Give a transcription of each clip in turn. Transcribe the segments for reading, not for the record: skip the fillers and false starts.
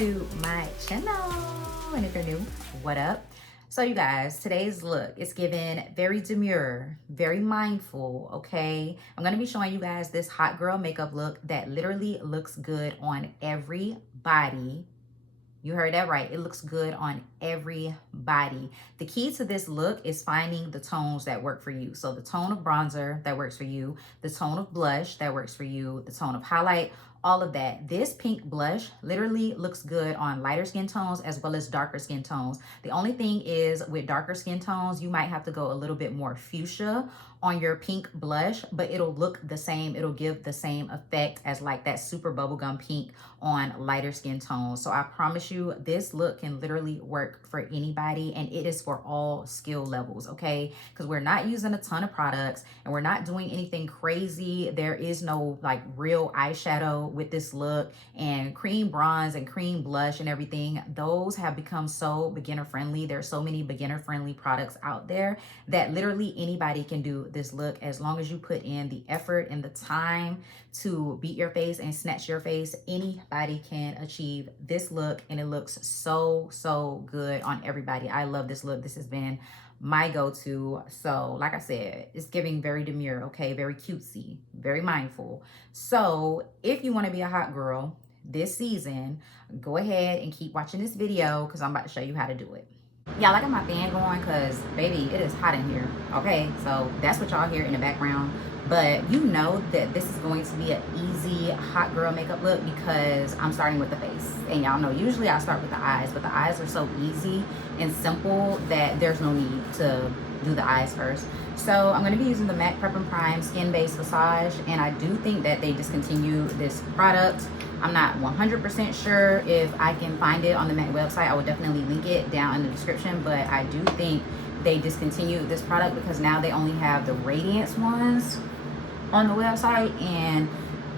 to my channel. And if you're new, what up? So you guys, today's look is given very demure, very mindful, okay? I'm gonna be showing you guys this hot girl makeup look that literally looks good on everybody. You heard that right. It looks good on everybody. The key to this look is finding the tones that work for you. So the tone of bronzer that works for you, the tone of blush that works for you, the tone of highlight, all of that. This pink blush literally looks good on lighter skin tones as well as darker skin tones. The only thing is with darker skin tones, you might have to go a little bit more fuchsia on your pink blush, but it'll look the same. It'll give the same effect as like that super bubblegum pink on lighter skin tones. So I promise you, this look can literally work for anybody, and it is for all skill levels, okay? Because we're not using a ton of products and we're not doing anything crazy. There is no like real eyeshadow with this look, and cream bronze and cream blush and everything. Those have become so beginner friendly. There's so many beginner friendly products out there that literally anybody can do this look as long as you put in the effort and the time to beat your face and snatch your face. Anybody can achieve this look, and it looks so good on everybody. I love this look. This has been my go-to. So like I said, it's giving very demure, okay? Very cutesy, very mindful. So if you want to be a hot girl this season, go ahead and keep watching this video because I'm about to show you how to do it. Y'all, I got my fan going because baby, it is hot in here, okay? So that's what y'all hear in the background. But you know that this is going to be an easy hot girl makeup look because I'm starting with the face. And y'all know usually I start with the eyes, but the eyes are so easy and simple that there's no need to do the eyes first. So I'm going to be using the MAC Prep and Prime Skin Based Visage, and I do think that they discontinued this product. I'm not 100% sure if I can find it on the MAC website. I will definitely link it down in the description, but I do think they discontinued this product because now they only have the Radiance ones on the website, and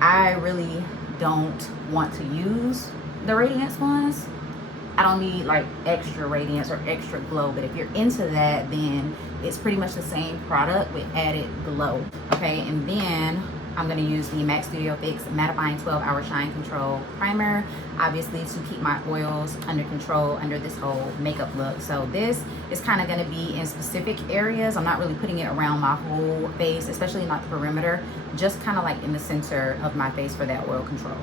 I really don't want to use the Radiance ones. I don't need like extra radiance or extra glow, but if you're into that, then it's pretty much the same product with added glow, okay? And then I'm going to use the MAC Studio Fix Mattifying 12-Hour Shine Control Primer, obviously to keep my oils under control under this whole makeup look. So this is kind of going to be in specific areas. I'm not really putting it around my whole face, especially not the perimeter, just kind of like in the center of my face for that oil control.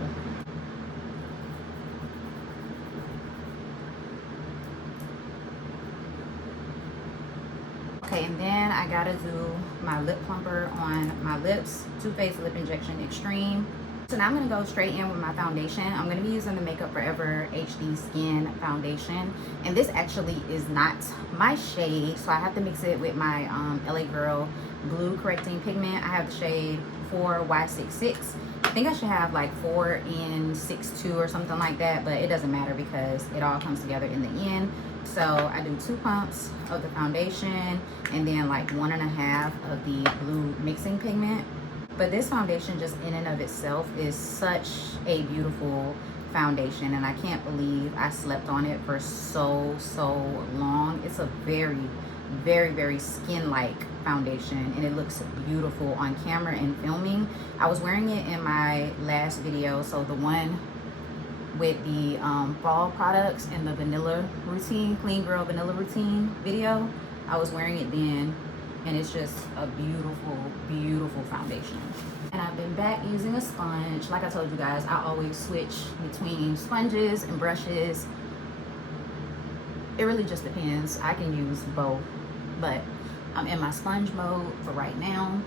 Okay, and then I gotta do my lip plumper on my lips, Too Faced Lip Injection Extreme. So now I'm gonna go straight in with my foundation. I'm gonna be using the Makeup Forever HD Skin Foundation. And this actually is not my shade, so I have to mix it with my LA Girl Blue Correcting Pigment. I have the shade 4Y66. I think I should have like 4N62 or something like that, but it doesn't matter because it all comes together in the end. So I do 2 pumps of the foundation and then like 1.5 of the blue mixing pigment. But this foundation just in and of itself is such a beautiful foundation, and I can't believe I slept on it for so long. It's a very skin-like foundation, and it looks beautiful on camera and filming. I was wearing it in my last video, so the one with the fall products and the vanilla routine, clean girl vanilla routine video, I was wearing it then, and it's just a beautiful foundation. And I've been back using a sponge. Like I told you guys, I always switch between sponges and brushes. It really just depends. I can use both, but I'm in my sponge mode for right now.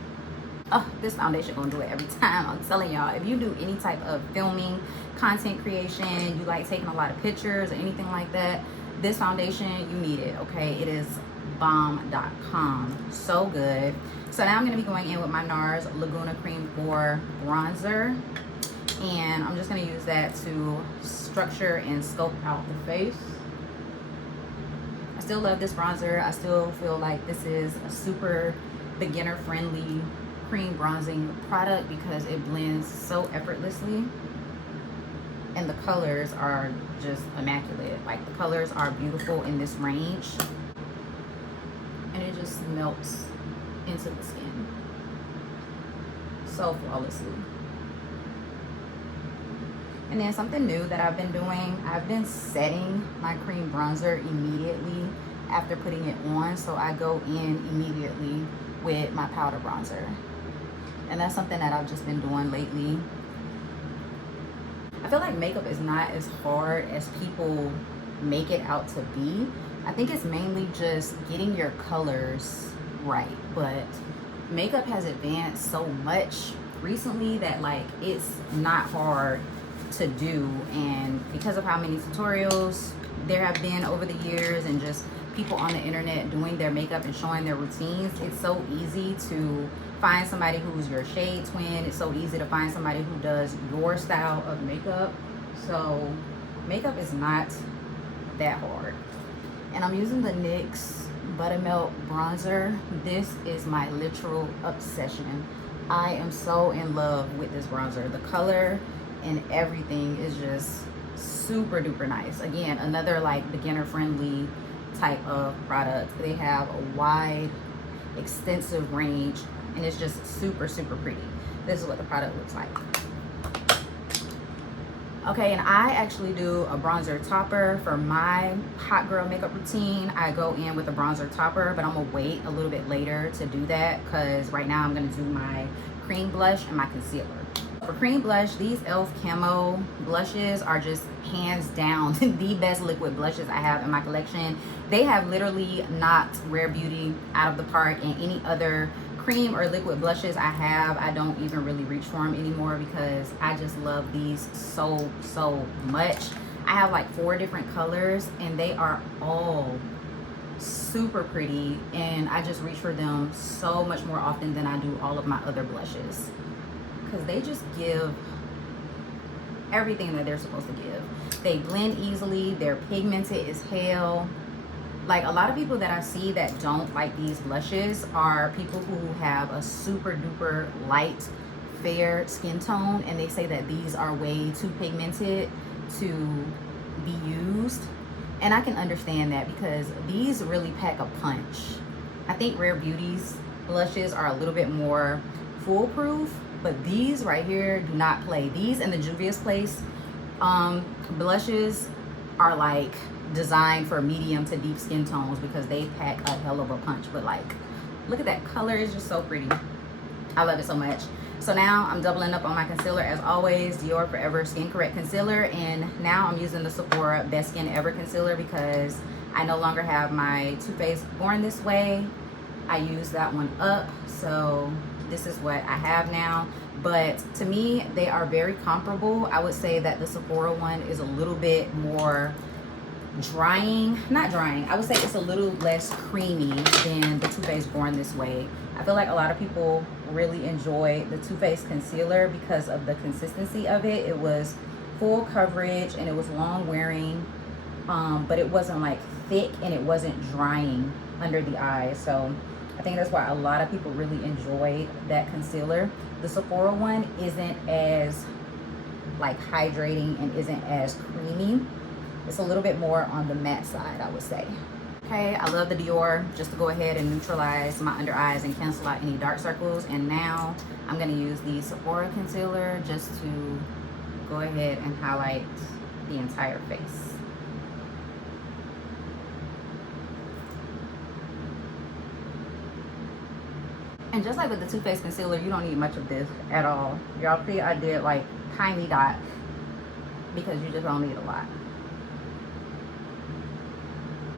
Oh, this foundation gonna do it every time. I'm telling y'all, if you do any type of filming, content creation, you like taking a lot of pictures or anything like that, this foundation, you need it, okay? It is bomb.com. So good. So now I'm gonna be going in with my NARS Laguna Cream 4 bronzer, and I'm just gonna use that to structure and sculpt out the face. I still love this bronzer. I still feel like this is a super beginner friendly cream bronzing product because it blends so effortlessly, and the colors are just immaculate. Like, the colors are beautiful in this range, and it just melts into the skin so flawlessly. And then something new that I've been doing, I've been setting my cream bronzer immediately after putting it on. So I go in immediately with my powder bronzer. And that's something that I've just been doing lately. I feel like makeup is not as hard as people make it out to be. I think it's mainly just getting your colors right. But makeup has advanced so much recently that like it's not hard to do. And because of how many tutorials there have been over the years and just people on the internet doing their makeup and showing their routines, it's so easy to find somebody who's your shade twin. It's so easy to find somebody who does your style of makeup. So makeup is not that hard. And I'm using the NYX Buttermilk bronzer. This is my literal obsession. I am so in love with this bronzer. The color and everything is just super duper nice. Again, another like beginner friendly type of product. They have a wide, extensive range, and it's just super pretty. This is what the product looks like. Okay, and I actually do a bronzer topper for my hot girl makeup routine. I go in with a bronzer topper, but I'm gonna wait a little bit later to do that because right now I'm gonna do my cream blush and my concealer. For cream blush, these e.l.f. Camo blushes are just hands down the best liquid blushes I have in my collection. They have literally knocked Rare Beauty out of the park, and any other cream or liquid blushes I have, I don't even really reach for them anymore because I just love these so much. I have like 4 different colors and they are all super pretty, and I just reach for them so much more often than I do all of my other blushes because they just give everything that they're supposed to give. They blend easily, they're pigmented as hell. Like, a lot of people that I see that don't like these blushes are people who have a super duper light fair skin tone, and they say that these are way too pigmented to be used. And I can understand that because these really pack a punch. I think Rare Beauty's blushes are a little bit more foolproof, but these right here do not play. These and the Juvia's Place blushes are like designed for medium to deep skin tones because they pack a hell of a punch. But like, look at that color, it's just so pretty. I love it so much. So now I'm doubling up on my concealer as always, Dior Forever Skin Correct Concealer, and now I'm using the Sephora Best Skin Ever Concealer because I no longer have my Too Faced Born This Way. I used that one up, so this is what I have now. But to me, they are very comparable. I would say that the Sephora one is a little bit more drying, not drying, I would say it's a little less creamy than the Too Faced Born This Way. I feel like a lot of people really enjoy the Too Faced concealer because of the consistency of it. It was full coverage and it was long wearing, but it wasn't like thick and it wasn't drying under the eyes. So I think that's why a lot of people really enjoyed that concealer. The Sephora one isn't as like hydrating and isn't as creamy. It's a little bit more on the matte side, I would say. Okay, I love the Dior just to go ahead and neutralize my under eyes and cancel out any dark circles. And now I'm gonna use the Sephora concealer just to go ahead and highlight the entire face. And just like with the Too Faced concealer, you don't need much of this at all. Y'all see I did like tiny dots because you just don't need a lot.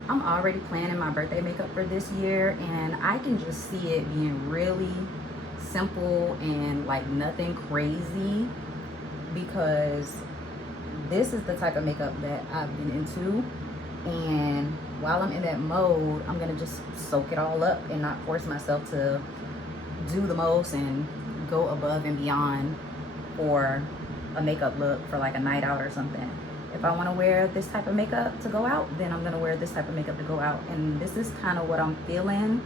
I'm already planning my birthday makeup for this year, and I can just see it being really simple and like nothing crazy because this is the type of makeup that I've been into. And while I'm in that mode, I'm gonna just soak it all up and not force myself to do the most and go above and beyond for a makeup look for like a night out or something. If I want to wear this type of makeup to go out, then I'm going to wear this type of makeup to go out. And this is kind of what I'm feeling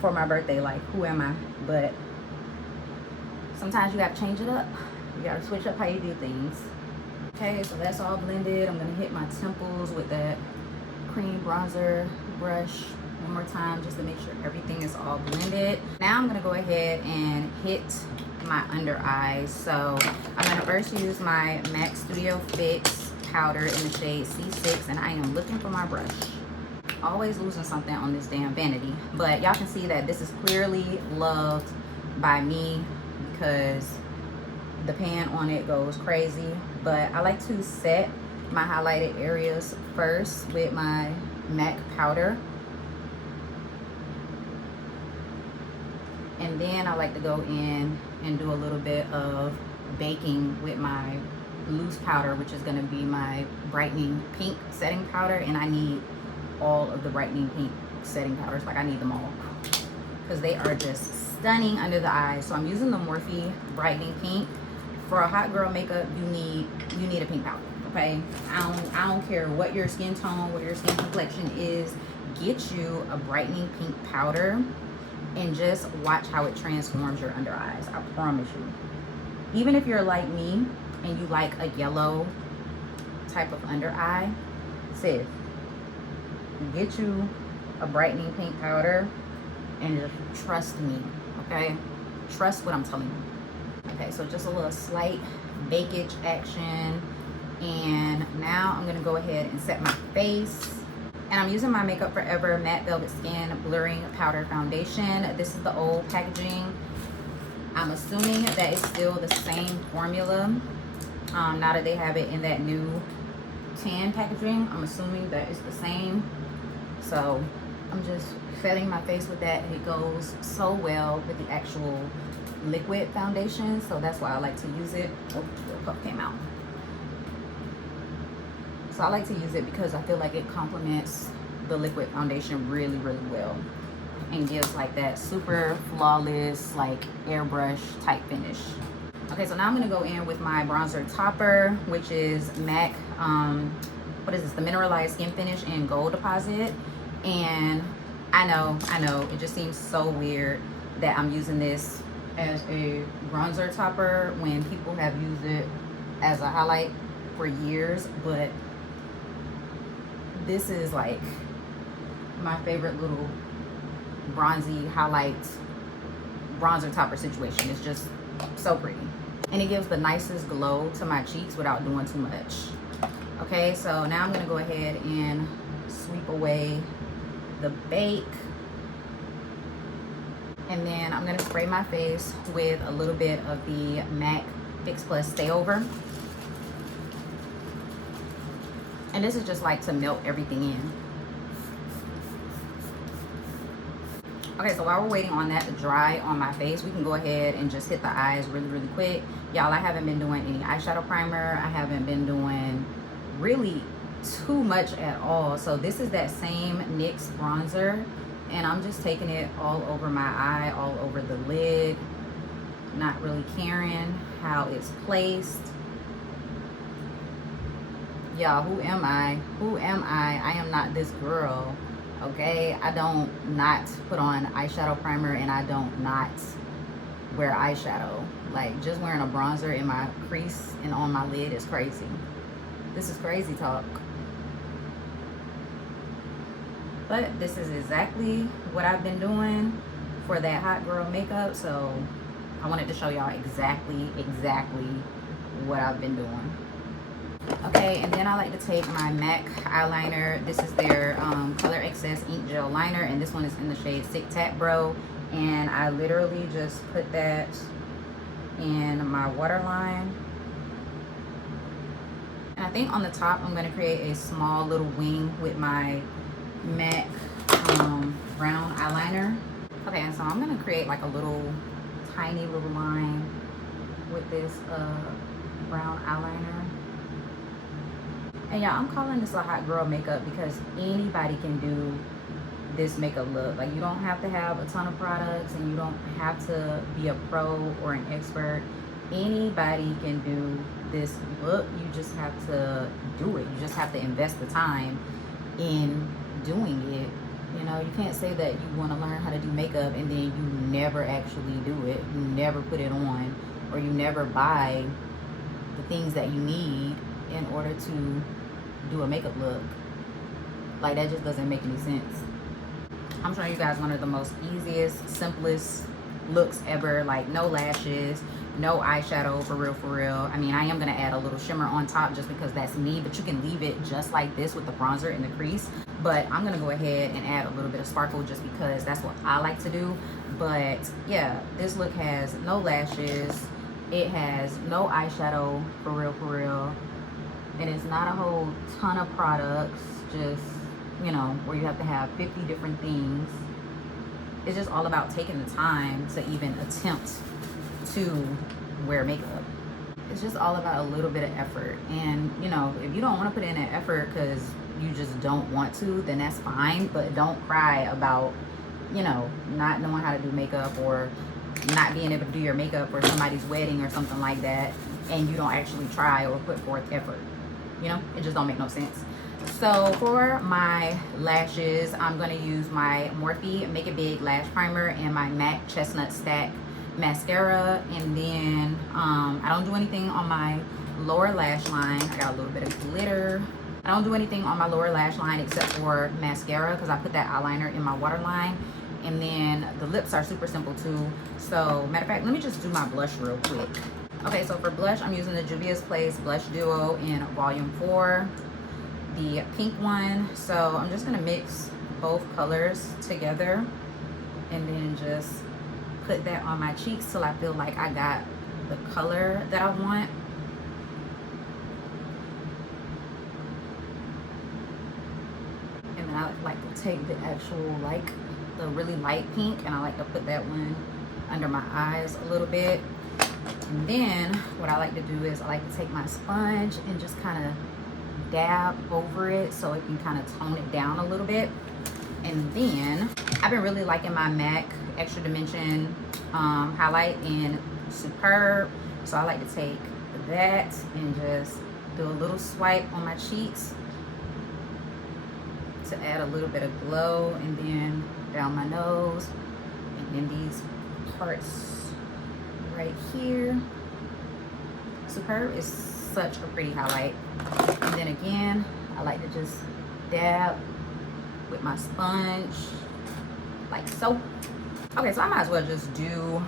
for my birthday. Like, who am I? But sometimes you got to change it up. You got to switch up how you do things. Okay, so that's all blended. I'm going to hit my temples with that cream bronzer brush one more time just to make sure everything is all blended. Now I'm going to go ahead and hit my under eyes. So I'm gonna first use my MAC Studio Fix powder in the shade C6, and I am looking for my brush. Always losing something on this damn vanity, but y'all can see that this is clearly loved by me because the pan on it goes crazy. But I like to set my highlighted areas first with my MAC powder, and then I like to go in and do a little bit of baking with my loose powder, which is going to be my brightening pink setting powder. And I need all of the brightening pink setting powders, like I need them all, because they are just stunning under the eyes. So I'm using the Morphe brightening pink. For a hot girl makeup, you need a pink powder, okay? I don't care what your skin tone, what your skin complexion is. Get you a brightening pink powder and just watch how it transforms your under eyes. I promise you. Even if you're like me and you like a yellow type of under eye, sis, get you a brightening pink powder and just trust me, okay? Trust what I'm telling you. Okay, so just a little slight bakage action. And now I'm gonna go ahead and set my face. And I'm using my Makeup Forever Matte Velvet Skin Blurring Powder Foundation. This is the old packaging. I'm assuming that it's still the same formula. Now that they have it in that new tan packaging, I'm assuming that it's the same. So I'm just setting my face with that. It goes so well with the actual liquid foundation, so that's why I like to use it. Oh, the puff came out. So I like to use it because I feel like it complements the liquid foundation really, really well and gives like that super flawless, like airbrush type finish. Okay, so now I'm gonna go in with my bronzer topper, which is MAC, what is this? The Mineralized Skin Finish in Gold Deposit. And I know, it just seems so weird that I'm using this as a bronzer topper when people have used it as a highlight for years, but this is like my favorite little bronzy highlight bronzer topper situation. It's just so pretty, and it gives the nicest glow to my cheeks without doing too much. Okay, so now I'm gonna go ahead and sweep away the bake. And then I'm gonna spray my face with a little bit of the MAC Fix Plus Stay Over. And this is just like to melt everything in. Okay, so while we're waiting on that to dry on my face, we can go ahead and just hit the eyes really, really quick. Y'all, I haven't been doing any eyeshadow primer. I haven't been doing really too much at all. So this is that same NYX bronzer, and I'm just taking it all over my eye, all over the lid, not really caring how it's placed. Y'all, who am I? Who am I? I am not this girl, okay? I don't not put on eyeshadow primer, and I don't not wear eyeshadow. Like, just wearing a bronzer in my crease and on my lid is crazy. This is crazy talk. But this is exactly what I've been doing for that hot girl makeup. So I wanted to show y'all exactly what I've been doing. Okay, and then I like to take my MAC eyeliner. This is their Color Excess Ink Gel Liner, and this one is in the shade Sick Tat Bro. And I literally just put that in my waterline. And I think on the top, I'm gonna create a small little wing with my MAC brown eyeliner. Okay, and so I'm gonna create like a little tiny little line with this brown eyeliner. And y'all, I'm calling this a hot girl makeup because anybody can do this makeup look. Like, you don't have to have a ton of products, and you don't have to be a pro or an expert. Anybody can do this look. You just have to do it. You just have to invest the time in doing it. You know, you can't say that you want to learn how to do makeup and then you never actually do it. You never put it on, or you never buy the things that you need in order to do a makeup look. Like, that just doesn't make any sense. I'm showing you guys one of the most easiest, simplest looks ever. Like no lashes, no eyeshadow, for real, for real. I mean, I am gonna add a little shimmer on top just because that's me, but you can leave it just like this with the bronzer in the crease. But I'm gonna go ahead and add a little bit of sparkle just because that's what I like to do. But yeah, this look has no lashes, it has no eyeshadow, for real, for real. And it's not a whole ton of products, just, you know, where you have to have 50 different things. It's just all about taking the time to even attempt to wear makeup. It's just all about a little bit of effort. And, you know, if you don't want to put in that effort because you just don't want to, then that's fine. But don't cry about, you know, not knowing how to do makeup or not being able to do your makeup for somebody's wedding or something like that, and you don't actually try or put forth effort. You know, it just don't make no sense. So for my lashes, I'm going to use my Morphe Make It Big Lash Primer and my MAC Chestnut Stack mascara. And then I don't do anything on my lower lash line. I got a little bit of glitter. I don't do anything on my lower lash line except for mascara because I put that eyeliner in my waterline. And then the lips are super simple too. So matter of fact, let me just do my blush real quick. Okay, so for blush, I'm using the Juvia's Place Blush Duo in Volume 4, the pink one. So I'm just gonna mix both colors together and then just put that on my cheeks till I feel like I got the color that I want. And then I like to take the actual, like the really light pink, and I like to put that one under my eyes a little bit. And then what I like to do is I like to take my sponge and just kind of dab over it so it can kind of tone it down a little bit. And then I've been really liking my MAC Extra Dimension highlight in Superb. So I like to take that and just do a little swipe on my cheeks to add a little bit of glow, and then down my nose, and then these parts right here. Superb is such a pretty highlight. And then again, I like to just dab with my sponge like so. Okay, so I might as well just do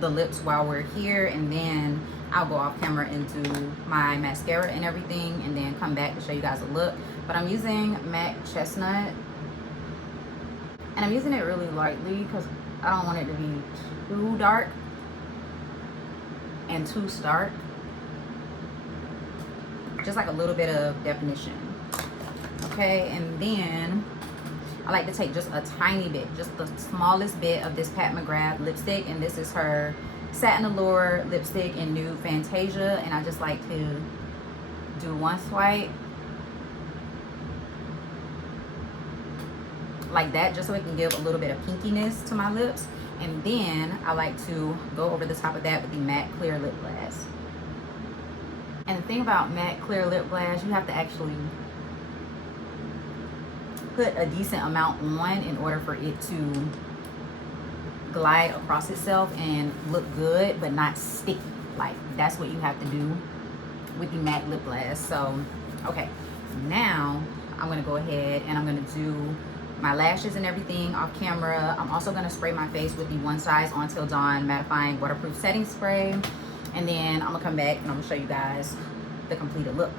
the lips while we're here, and then I'll go off camera and do my mascara and everything, and then come back to show you guys a look. But I'm using MAC Chestnut, and I'm using it really lightly because I don't want it to be too dark and too stark. Just like a little bit of definition. Okay, and then I like to take just a tiny bit, just the smallest bit of this Pat McGrath lipstick, and this is her Satin Allure lipstick in Nude Fantasia, and I just like to do one swipe like that, just so it can give a little bit of pinkiness to my lips. And then I like to go over the top of that with the matte clear lip glass. And the thing about matte clear lip glass, you have to actually put a decent amount on in order for it to glide across itself and look good but not sticky. Like, that's what you have to do with the matte lip glass. So okay, now I'm gonna go ahead and I'm gonna do my lashes and everything off camera. I'm also gonna spray my face with the One Size Until Dawn mattifying waterproof setting spray, and then I'm gonna come back and I'm gonna show you guys the completed look.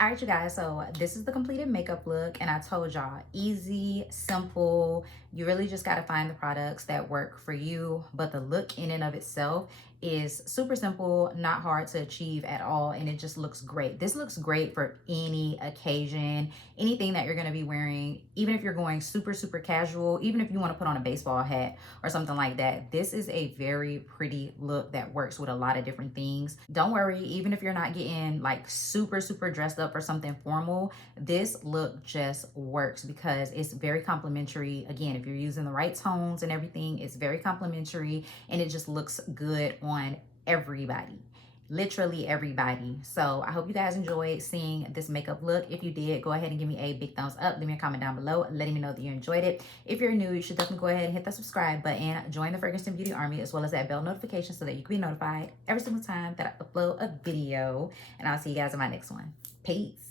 All right, you guys, so this is the completed makeup look, and I told y'all, easy, simple. You really just got to find the products that work for you, but the look in and of itself is super simple, not hard to achieve at all, and it just looks great. This looks great for any occasion, anything that you're going to be wearing, even if you're going super, super casual, even if you want to put on a baseball hat or something like that. This is a very pretty look that works with a lot of different things. Don't worry, even if you're not getting like super, super dressed up for something formal, this look just works because it's very complimentary. Again, if you're using the right tones and everything, it's very complimentary, and it just looks good on everybody, literally everybody. So I hope you guys enjoyed seeing this makeup look. If you did, go ahead and give me a big thumbs up. Leave me a comment down below letting me know that you enjoyed it. If you're new, you should definitely go ahead and hit the subscribe button, join the Ferguson Beauty Army, as well as that bell notification so that you can be notified every single time that I upload a video. And I'll see you guys in my next one. Peace.